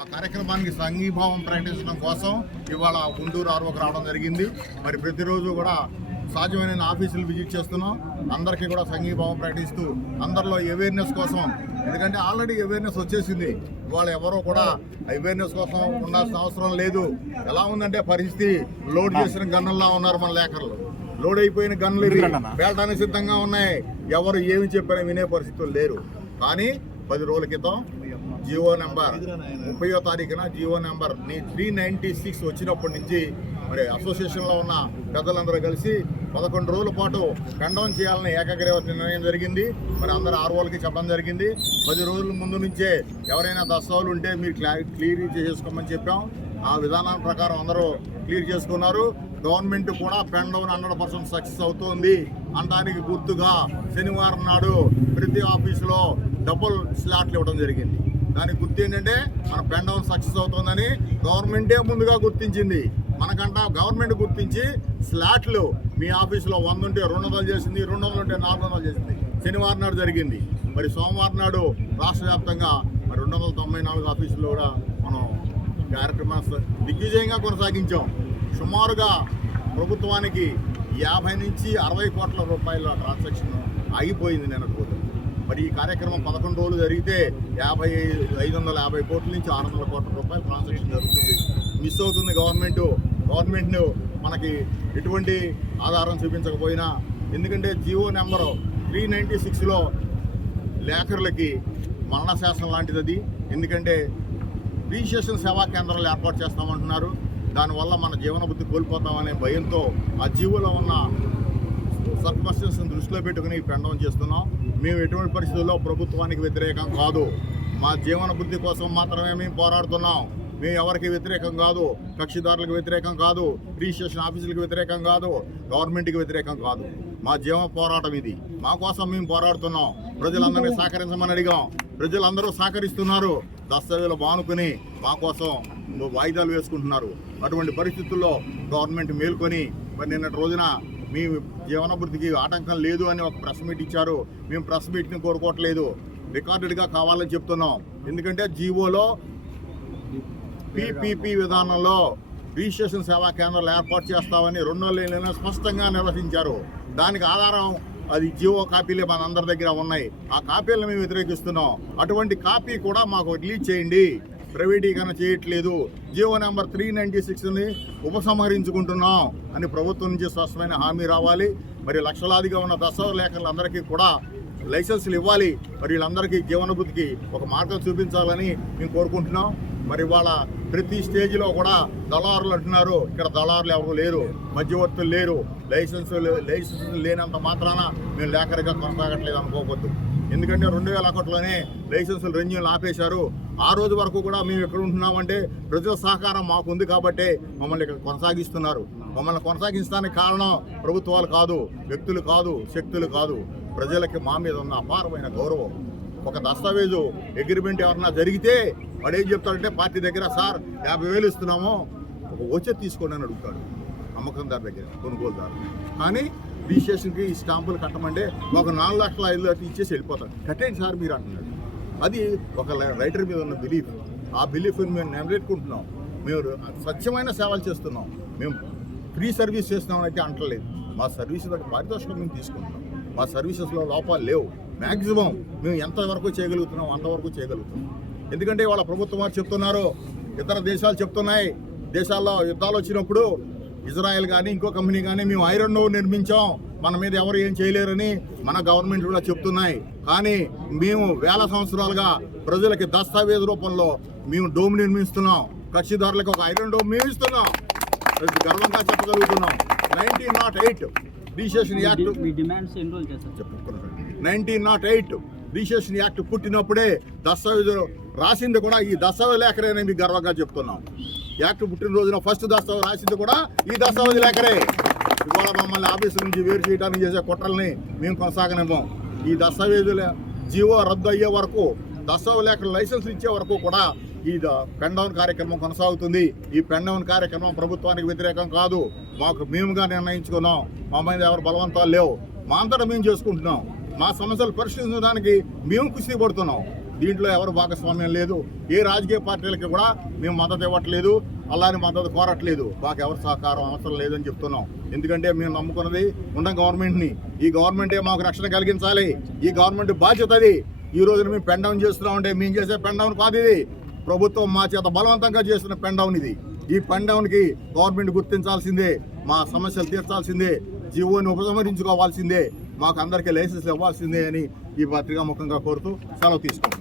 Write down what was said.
ఆ కార్యక్రమానికి సంఘీభావం ప్రకటించడం కోసం ఇవాళ గుంటూరు ఆర్వోకి రావడం జరిగింది. మరి ప్రతిరోజు కూడా సాధ్యమైన ఆఫీసులు విజిట్ చేస్తున్నాం. అందరికీ కూడా సంఘీభావం ప్రకటిస్తూ అందరిలో అవేర్నెస్ కోసం, ఎందుకంటే ఆల్రెడీ అవేర్నెస్ వచ్చేసింది. ఇవాళ ఎవరో కూడా అవేర్నెస్ కోసం ఉండాల్సిన అవసరం లేదు. ఎలా ఉందంటే పరిస్థితి, లోడ్ చేసిన గన్నుల్లా ఉన్నారు మన లేఖర్లు. లోడ్ అయిపోయిన గన్నులు పేలటానికి సిద్ధంగా ఉన్నాయి. ఎవరు ఏమి చెప్పారో వినే పరిస్థితులు లేరు. కానీ 10 రోజుల క్రితం జియో నెంబర్ 30వ తారీఖున జియో నెంబర్ 396 వచ్చినప్పటి నుంచి మరి అసోసియేషన్లో ఉన్న పెద్దలందరూ కలిసి 11 రోజుల పాటు కండౌన్ చేయాలని ఏకగ్రీవ నిర్ణయం జరిగింది. మరి అందరూ ఆర్వోలకి చెప్పడం జరిగింది. 10 రోజుల ముందు నుంచే ఎవరైనా దస్తావేజులు ఉంటే మీరు క్లియర్ చేసుకోమని చెప్పాం. ఆ విధానం ప్రకారం అందరూ క్లియర్ చేసుకున్నారు. గవర్నమెంట్ కూడా పెండౌన్ 100% సక్సెస్ అవుతోంది అనడానికి గుర్తుగా శనివారం నాడు ప్రతి ఆఫీసులో డబుల్ స్లాట్లు ఇవ్వడం జరిగింది. దానికి గుర్తు ఏంటంటే మన పెండౌన్ సక్సెస్ అవుతుందని గవర్నమెంటే ముందుగా గుర్తించింది. మనకంట గవర్నమెంట్ గుర్తించి స్లాట్లు మీ ఆఫీసులో 100 ఉంటే 200 చేసింది, 200 ఉంటే 400 చేసింది. శనివారం నాడు జరిగింది. మరి సోమవారం నాడు రాష్ట్ర వ్యాప్తంగా మరి 294 ఆఫీసుల్లో కూడా మనం కార్యక్రమాన్ని దిగ్విజయంగా కొనసాగించాం. సుమారుగా ప్రభుత్వానికి 50 నుంచి 60 కోట్ల రూపాయల ట్రాన్సాక్షన్ ఆగిపోయింది నిన్నటి. మరి ఈ కార్యక్రమం 11 రోజులు జరిగితే 550 కోట్ల నుంచి 600 కోట్ల రూపాయల ట్రాన్సాక్షన్ జరుగుతుంది. మిస్ అవుతుంది గవర్నమెంట్ మనకి ఎటువంటి ఆధారం చూపించకపోయినా. ఎందుకంటే జియో నెంబరు 396లో లేఖరులకి మరణ శాసనం లాంటిది అది. ఎందుకంటే రిజిస్ట్రేషన్ సేవా కేంద్రాలు ఏర్పాటు చేస్తామంటున్నారు. దానివల్ల మన జీవన బుద్ధి కోల్పోతామనే భయంతో ఆ జియోలో ఉన్న సర్కమ్స్టెన్స్ని దృష్టిలో పెట్టుకుని పెండౌన్ చేస్తున్నాం. మేము ఎటువంటి పరిస్థితుల్లో ప్రభుత్వానికి వ్యతిరేకం కాదు. మా జీవన బుద్ధి కోసం మాత్రమే మేము పోరాడుతున్నాం. మేము ఎవరికి వ్యతిరేకం కాదు, కక్షిదారులకు వ్యతిరేకం కాదు, రిజిస్ట్రేషన్ ఆఫీసులకు వ్యతిరేకం కాదు, గవర్నమెంట్కి వ్యతిరేకం కాదు. మా జీవన పోరాటం ఇది. మా కోసం మేము పోరాడుతున్నాం. ప్రజలందరినీ సహకరించమని అడిగాం. ప్రజలందరూ సహకరిస్తున్నారు. దస్తావేజులు బానుకొని మా కోసం వాయిదాలు వేసుకుంటున్నారు. అటువంటి పరిస్థితుల్లో గవర్నమెంట్ మేల్కొని మరి నిన్నటి రోజున మీ జీవనాభివృద్ధికి ఆటంకం లేదు అని ఒక ప్రెస్ మీట్ ఇచ్చారు. మేము ప్రెస్ మీట్ని కోరుకోవట్లేదు, రికార్డెడ్గా కావాలని చెప్తున్నాం. ఎందుకంటే జీవోలో PPP విధానంలో రిజిస్ట్రేషన్ సేవా కేంద్రాలు ఏర్పాటు చేస్తామని 2 నెలలైనా స్పష్టంగా నిర్వహించారు. దానికి ఆధారం అది జియో కాపీలే మన అందరి దగ్గర ఉన్నాయి. ఆ కాపీలను మేము వ్యతిరేకిస్తున్నాం. అటువంటి కాపీ కూడా మాకు రిలీజ్ చేయండి. ప్రైవేటీకరణ చేయట్లేదు. జియో నెంబర్ 396ని ఉపసంహరించుకుంటున్నాం అని ప్రభుత్వం నుంచి స్పష్టమైన హామీ రావాలి. మరి లక్షలాదిగా ఉన్న దస్తావేజు లేఖరులందరికీ కూడా లైసెన్సులు ఇవ్వాలి. మరి వీళ్ళందరికీ జీవనభృతికి ఒక మార్గం చూపించాలని మేము కోరుకుంటున్నాం. మరి వాళ్ళ ప్రతి స్టేజ్లో కూడా దళారులు అంటున్నారు. ఇక్కడ దళారులు ఎవరు లేరు, మధ్యవర్తులు లేరు. లైసెన్సులు లేనంత మాత్రాన మేము లేఖరిగా కొనసాగట్లేదు అనుకోవద్దు. ఎందుకంటే 2001లోనే లైసెన్సులు రెన్యూలు ఆపేశారు. ఆ రోజు వరకు కూడా మేము ఎక్కడ ఉంటున్నామంటే ప్రజల సహకారం మాకుంది కాబట్టి మమ్మల్ని ఇక్కడ కొనసాగిస్తున్నారు. మమ్మల్ని కొనసాగించడానికి కారణం ప్రభుత్వాలు కాదు, వ్యక్తులు కాదు, శక్తులు కాదు. ప్రజలకి మా మీద ఉన్న అపారమైన గౌరవం. ఒక దస్తావేజు అగ్రిమెంట్ ఎవరన్నా జరిగితే వాడు ఏం చెప్తాడంటే పార్టీ దగ్గర సార్ 50,000 ఇస్తున్నాము, ఒక వచ్చే తీసుకోండి అని అడుగుతాడు అమ్మకందారు దగ్గర, కొనుగోలుదారు. కానీ రిజిస్ట్రేషన్కి ఈ స్టాంపులు కట్టమంటే ఒక 4 లక్షల 5 లక్షలు ఇచ్చేసి వెళ్ళిపోతాడు. కట్టండి సార్ మీరు అంటున్నాడు. అది ఒక రైటర్ మీద ఉన్న బిలీఫ్. ఆ బిలీఫ్ని మేము నిలబెట్టుకుంటున్నాం. మేము స్వచ్ఛమైన సేవలు చేస్తున్నాం. మేము ఫ్రీ సర్వీస్ చేస్తున్నామని అయితే అంటలేదు. మా సర్వీస్ దగ్గర పారితోషికం మేము తీసుకుంటున్నాం. మా సర్వీసెస్లో లోపాలు లేవు. మ్యాక్సిమం మేము ఎంతవరకు చేయగలుగుతున్నాం అంతవరకు చేయగలుగుతున్నాం. ఎందుకంటే వాళ్ళ ప్రభుత్వం వారు చెప్తున్నారు, ఇతర దేశాలు చెప్తున్నాయి, దేశాల్లో యుద్ధాలు వచ్చినప్పుడు ఇజ్రాయెల్ కానీ ఇంకో కంపెనీ కానీ మేము ఐరన్ డోమ్ నిర్మించాం, మన మీద ఎవరు ఏం చేయలేరని మన గవర్నమెంట్ కూడా చెప్తున్నాయి. కానీ మేము వేల సంవత్సరాలుగా ప్రజలకి దస్తావేజు రూపంలో మేము డోమ్ నిర్మిస్తున్నాం. కక్షిదారులకు ఒక ఐరన్ డోమ్ మేము ఇస్తున్నాం. గర్వంగా చెప్పగలుగుతున్నాం. 1908 రిజిస్ట్రేషన్ యాక్ట్ 1908 రిజిస్ట్రేషన్ యాక్ట్ పుట్టినప్పుడే దస్తావేజు రాసింది కూడా ఈ దస్తావేజు లేఖరేనే మీకు గర్వంగా చెప్తున్నాం. యాక్ట్ పుట్టిన రోజున ఫస్ట్ దస్తావేజు రాసింది కూడా ఈ దస్తావేజు లేఖరే. ఇవాళ మమ్మల్ని ఆఫీసు నుంచి వేరు చేయడానికి చేసే కుట్రల్ని మేము కొనసాగనివ్వం. ఈ దస్తావేజుల జియో రద్దు అయ్యే వరకు, దస్తావేజు లేఖలు లైసెన్సులు ఇచ్చే వరకు కూడా ఈ పెండౌన్ కార్యక్రమం కొనసాగుతుంది. ఈ పెండౌన్ కార్యక్రమం ప్రభుత్వానికి వ్యతిరేకం కాదు, మాకు మేముగా నిర్ణయించుకున్నాం. మా మీద ఎవరు బలవంతాలు లేవు. మా అంతటా మేము చేసుకుంటున్నాం. మా సమస్యలు పరిష్కరించడానికి మేము కృషి పడుతున్నాం. దీంట్లో ఎవరు భాగస్వామ్యం లేదు. ఏ రాజకీయ పార్టీలకి కూడా మేము మద్దతు ఇవ్వట్లేదు, అలానే మద్దతు కోరట్లేదు. మాకు ఎవరు సహకారం అవసరం లేదని చెప్తున్నాం. ఎందుకంటే మేము నమ్ముకున్నది ఉన్న గవర్నమెంట్ని. ఈ గవర్నమెంటే మాకు రక్షణ కలిగించాలి. ఈ గవర్నమెంట్ బాధ్యత అది. ఈ రోజున మేము పెన్ డౌన్ చేస్తున్నామంటే మేము చేసే పెన్ డౌన్ కాదు ఇది. ప్రభుత్వం మా చేత బలవంతంగా చేస్తున్న పెన్ డౌన్ ఇది. ఈ పెన్ డౌన్కి గవర్నమెంట్ గుర్తించాల్సిందే, మా సమస్యలు తీర్చాల్సిందే, జీవోని ఉపసంహరించుకోవాల్సిందే, మాకు అందరికీ లైసెన్స్ ఇవ్వాల్సిందే అని ఈ పత్రికా ముఖంగా కోరుతూ సెలవు తీసుకుంటున్నాం.